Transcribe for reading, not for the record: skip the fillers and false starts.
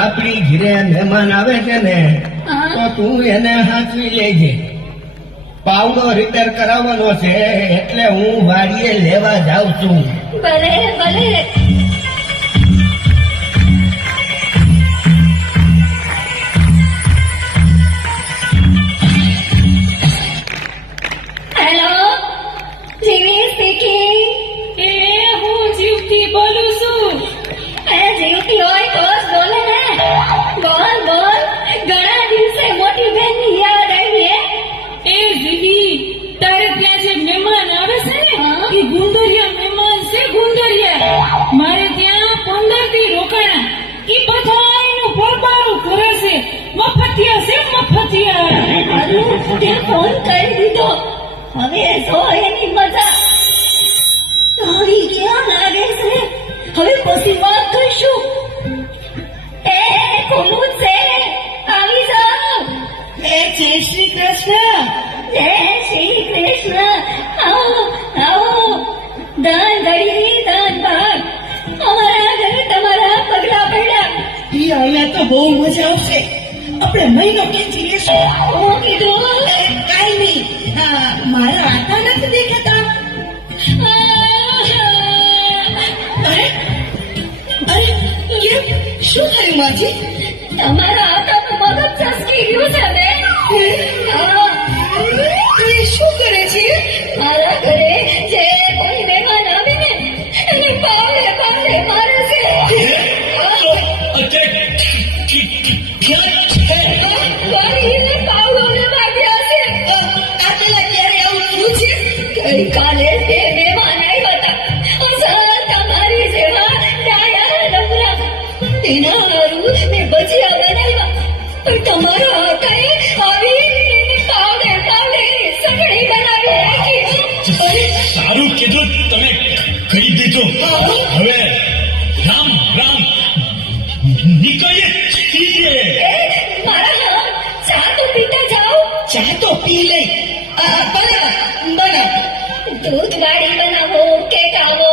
આપણી ઘરે મહેમાન આવે છે ને તો તું એને હાંચવી લેજે. પાવડો રિપેર કરાવવાનો છે એટલે હું વાડીએ લેવા જાઉં છું. ભલે ભલે. હેલો, જીવી સ્પીકિંગ. હું જીવતી બોલું છું. જીવતી હોય તો જ બોલે ને. બોલ બોલ. ઘણા દિવસે મોટી બેન ની યાદ આવી. એ દીદી, તારે ત્યાં જે મહેમાન આવે છે ને એ ગુંદરિયા મહેમાન છે. ગુંદરિયા મારે ત્યાં 15 દી રોકાણા. એ બધા એનું પરબારું કરે છે. મફતિયા છે મફતિયા. તે ફોન કરી દીધો. હવે જો એની મજા. તારી ક્યાં લાગે છે? હવે પછી વાત કરશું. એ કોનું છે? આવી જાઓ. જય શ્રી કૃષ્ણ. જય શ્રી કૃષ્ણ. આવો આવો. દાન ગળી દાન ભાગ. અમારા ઘરે તમારા પગલા પડ્યા. અહીંયા તો બહુ મજા આવશે. આપણે મહિનો ખેંચી લેશું. હું કીધું કાઈ નહીં. મારા આટા નથી દેખાતા. અરે અરે કેમ? શું થયું માજી? તમારા આટાનું મગજ ચસકી ગયું છે ને. શું કરે છે? મારા ઘરે જે કોઈ મહેમાન આવે ને એને પાવડે પાવડે મારે છે. વાળીને પાવડો લેવા ગયા છે. આ પેલા ક્યારે આવું થયું છે? ગઈકાલે બે મહેમાન આવ્યા હતા. તમારી જેવા ડાયા ડબરા. એના હારું મેં ભજીયા બનાવ્યા. પણ તમારા આટાએ આવી પાવડે પાવડે સગડી બનાવી રાખી. સારું કીધું તમે કહી દીધું. હવે રામ રામ નીકળીએ છીએ. મારા ચા તો પીતા જાઓ. ચા તો પી લઈ. બનાવ દૂધ વાળી બનાવો કે કાવો.